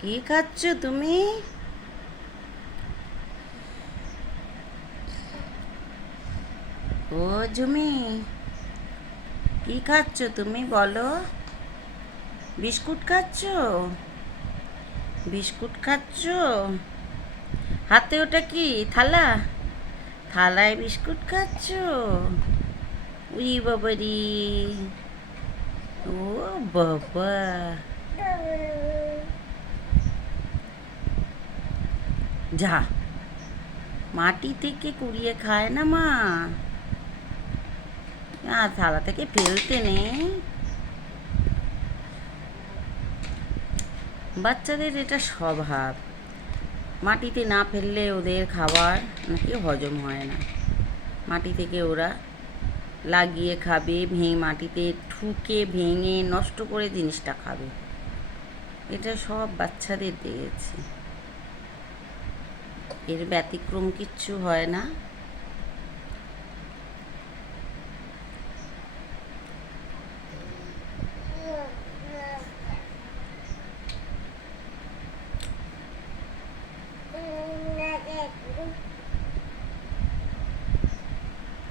কি খাচ্ছ তুমি? ও ঝুমি, কি খাচ্ছ তুমি বলো? বিস্কুট খাচ্ছ? বিস্কুট খাচ্ছ? হাতে ওটা কি থালা? থালায় বিস্কুট খাচ্ছ? উই বাবারি, ও বাবা, যা, মাটি থেকে কুড়িয়ে খায় না মা। থালা থেকে ফেলতে নেই। বাচ্চাদের এটা স্বভাব, মাটিতে না ফেললে ওদের খাবার নাকি হজম হয় না। মাটি থেকে ওরা লাগিয়ে খাবে, মাটিতে ঠুকে ভেঙে নষ্ট করে জিনিসটা খাবে। এটা সব বাচ্চাদের দিয়েছে, এর ব্যতিক্রম কিচ্ছু হয় না।